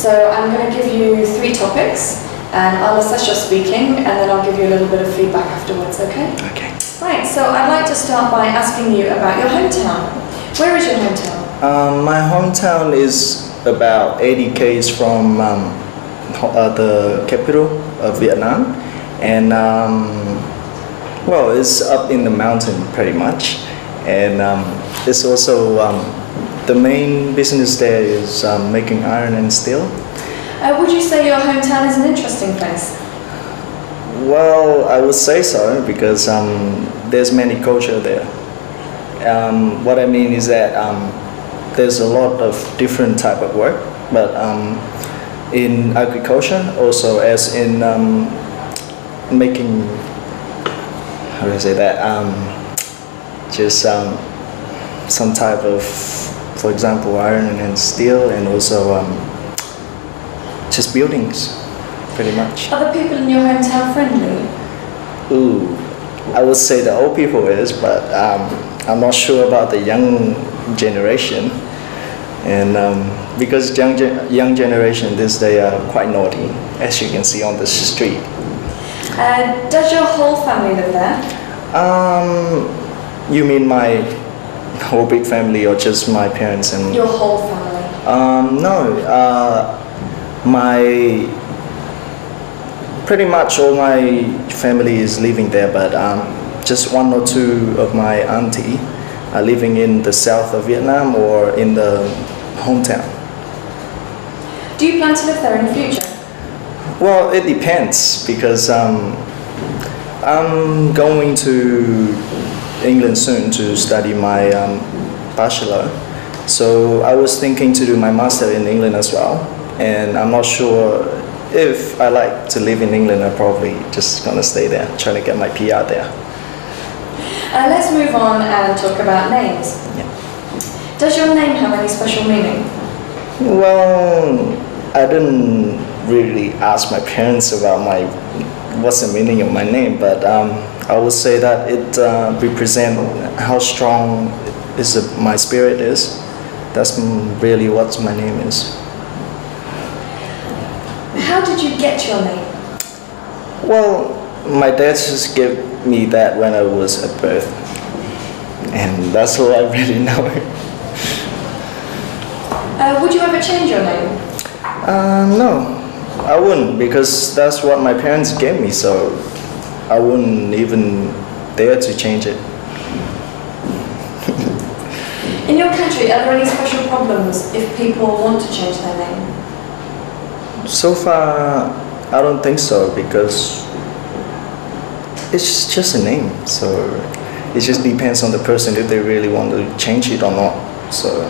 So I'm going to give you 3 topics, and I'll assess your speaking, and then I'll give you a little bit of feedback afterwards, okay? Okay. Right, so I'd like to start by asking you about your hometown. Where is your hometown? My hometown is about 80 km from the capital of Vietnam, and well, it's up in the mountain pretty much, and it's also the main business there is making iron and steel. Would you say your hometown is an interesting place? Well, I would say so because there's many culture there. What I mean is that there's a lot of different type of work, but in agriculture also as in making, how do I say that, just some type of, for example, iron and steel, and also just buildings, pretty much. Are the people in your hometown friendly? Ooh, I would say the old people is, but I'm not sure about the young generation. And because young generation this day are quite naughty, as you can see on the street. Does your whole family live there? You mean my whole big family or just my parents and? Your whole family? No, my pretty much all my family is living there, but just 1 or 2 of my auntie are living in the south of Vietnam or in the hometown. Do you plan to live there in the future? Well, it depends because I'm going to England soon to study my bachelor. So I was thinking to do my master in England as well, and I'm not sure if I like to live in England. I'm probably just gonna stay there, trying to get my PR there. Let's move on and talk about names. Yeah. Does your name have any special meaning? Well, I didn't really ask my parents about what's the meaning of my name, but I would say that it represents how strong my spirit is. That's really what my name is. How did you get your name? Well, my dad just gave me that when I was at birth, and that's all I really know. Would you ever change your name? No, I wouldn't, because that's what my parents gave me, so I wouldn't even dare to change it. In your country, are there any special problems if people want to change their name? So far, I don't think so, because it's just a name, so it just depends on the person if they really want to change it or not. So.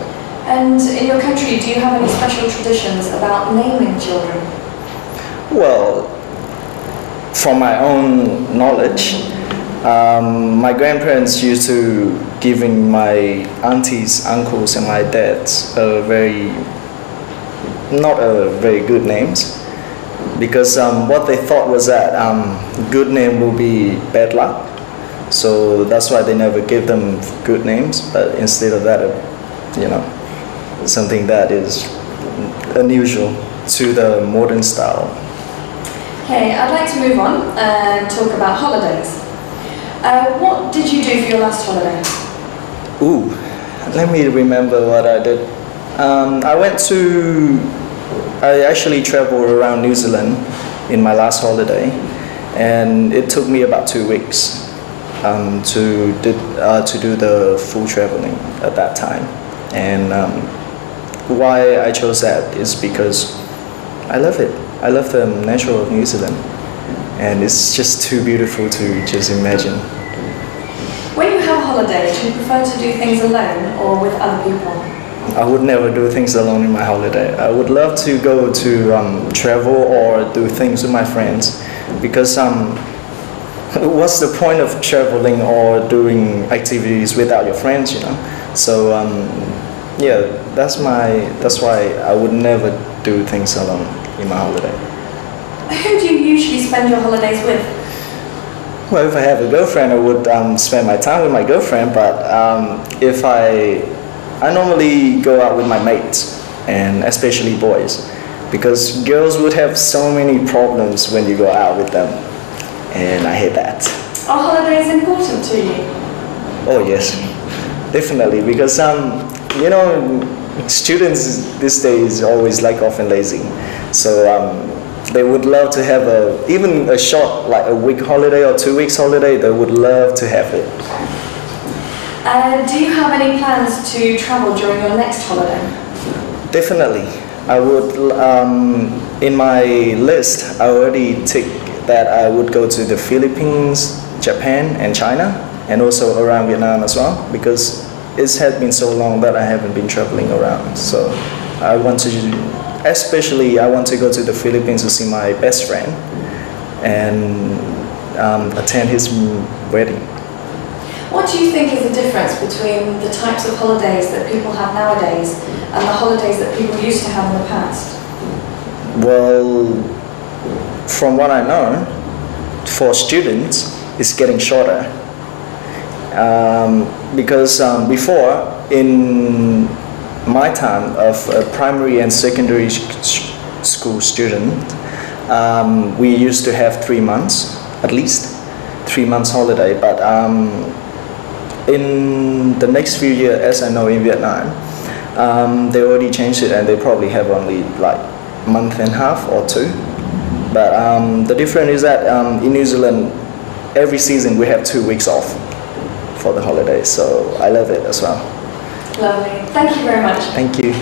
And in your country, do you have any special traditions about naming children? Well, from my own knowledge, my grandparents used to giving my aunties, uncles, and my dads not very good names, because what they thought was that good name will be bad luck, so that's why they never gave them good names. But instead of that, something that is unusual to the modern style. Okay, I'd like to move on and talk about holidays. What did you do for your last holiday? Ooh, let me remember what I did. I actually traveled around New Zealand in my last holiday, and it took me about 2 weeks to do the full traveling at that time. And why I chose that is because I love it. I love the nature of New Zealand, and it's just too beautiful to just imagine. When you have a holiday, do you prefer to do things alone or with other people? I would never do things alone in my holiday. I would love to go to travel or do things with my friends, because what's the point of traveling or doing activities without your friends, So yeah, that's why I would never do things alone in my holiday. Who do you usually spend your holidays with? Well, if I have a girlfriend, I would spend my time with my girlfriend, but if I normally go out with my mates, and especially boys. because girls would have so many problems when you go out with them, and I hate that. Are holidays important to you? Oh yes, definitely, because you know, students these days always like often lazy, so they would love to have even a short, like a week holiday or 2 weeks holiday. They would love to have it. Do you have any plans to travel during your next holiday? Definitely. I would, in my list, I already tick that I would go to the Philippines, Japan and China, and also around Vietnam as well, because it has been so long that I haven't been traveling around. So I want to, especially I want to go to the Philippines to see my best friend and attend his wedding. What do you think is the difference between the types of holidays that people have nowadays and the holidays that people used to have in the past? Well, from what I know, for students, it's getting shorter. Because before, in my time of a primary and secondary school student, we used to have 3 months, at least 3 months holiday. But in the next few years, as I know in Vietnam, they already changed it and they probably have only like a month and a half or 2. But the difference is that in New Zealand, every season we have 2 weeks off for the holidays, so I love it as well. Lovely. Thank you very much. Thank you.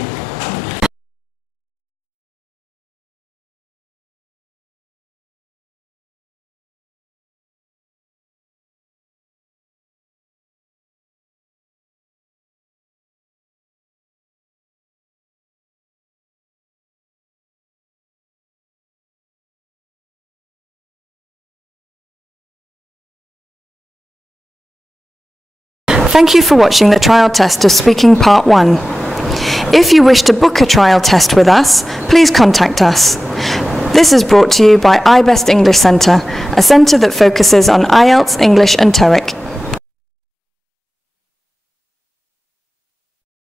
Thank you for watching the trial test of Speaking Part 1. If you wish to book a trial test with us, please contact us. This is brought to you by iBest English Centre, a centre that focuses on IELTS, English and TOEIC.